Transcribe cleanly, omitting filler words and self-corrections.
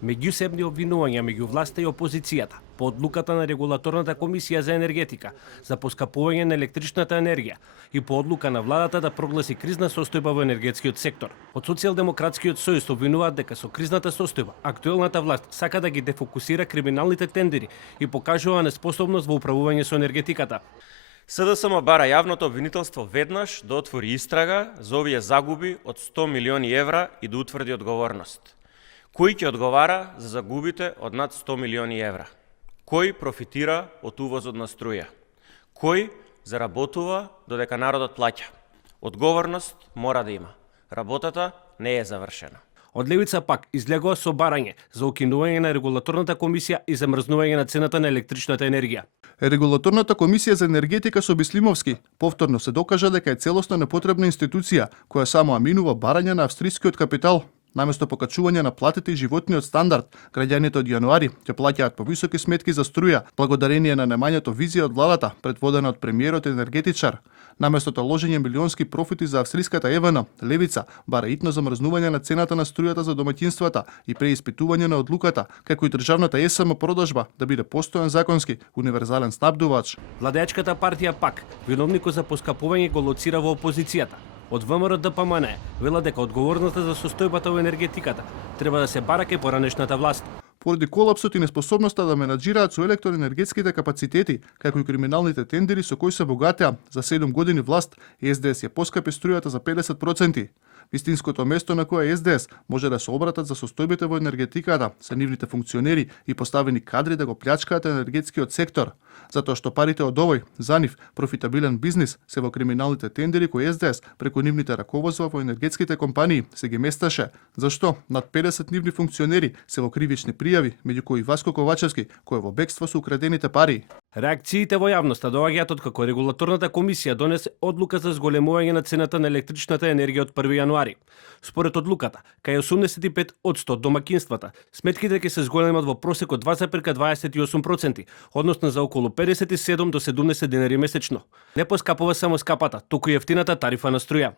Меѓусебни обвинувања меѓу власта и опозицијата по одлуката на Регулаторната комисија за енергетика за поскапување на електричната енергија и по одлука на владата да прогласи кризна состојба во енергетскиот сектор. Од Социјалдемократскиот сојуз обвинуваат дека со кризната состојба актуелната власт сака да ги дефокусира криминалните тендери и покажува неспособност во управување со енергетиката. СДСМ бара јавното обвинителство веднаш да отвори истрага за овие загуби од 100 милиони евра и да утврди одговорност. Кој ќе одговара за загубите од над 100 милиони евра? Кој профитира од увозот на струја? Кој заработува додека народот плаќа? Одговорност мора да има. Работата не е завршена. Од левица пак излегува со барање за укинување на Регулаторната комисија и замрзнување на цената на електричната енергија. Регулаторната комисија за енергетика со Бислимовски повторно се докажа дека е целосно непотребна институција која само аминува барање на австрискиот капитал. Наместо покачување на платите и животниот стандард, граѓаните од јануари ќе плаќаат повисоки сметки за струја, благодарение на немањето визија од владата, предводена од премиерот енергетичар. Наместо таложење милионски профити за австриската ЕВН, левица бара итно замрзнување на цената на струјата за домаќинствата и преиспитување на одлуката, како и државната ЕСМ продажба да биде постојан законски универзален снабдувач. Владеачката партија пак виновникот за поскапување го лоцира во опозицијата. Од ВМРО ДПМН вела дека одговорноста за состојбата во енергетиката треба да се бара кај поранешната власт. Поради колапсот и неспособноста да менаџираат со електроенергетските капацитети, како и криминалните тендери со кои се богатеа, за 7 години власт, СДС ја поскапи струјата за 50%. Вистинското место на кое СДС може да се обратат за состојбите во енергетиката се нивните функционери и поставени кадри да го плячкаат енергетскиот сектор, затоа што парите од овој, за нив, профитабилен бизнис се во криминалните тендери кои СДС преку нивните раководства во енергетските компании се ги месташе. Зашто над 50 нивни функционери се во кривични пријави, меѓу кои Васко Ковачевски, кој во бегство со украдените пари. Реакциите во јавноста доаѓаат откако Регулаторната комисија донесе одлука за зголемување на цената на електричната енергија од 1 јануари. Според одлуката, кај 85% од домакинствата, сметките ќе се зголемат во просек од 2,28%, односно за околу 57 до 70 денари месечно. Не поскапува само скапата, туку и ефтината тарифа на струја.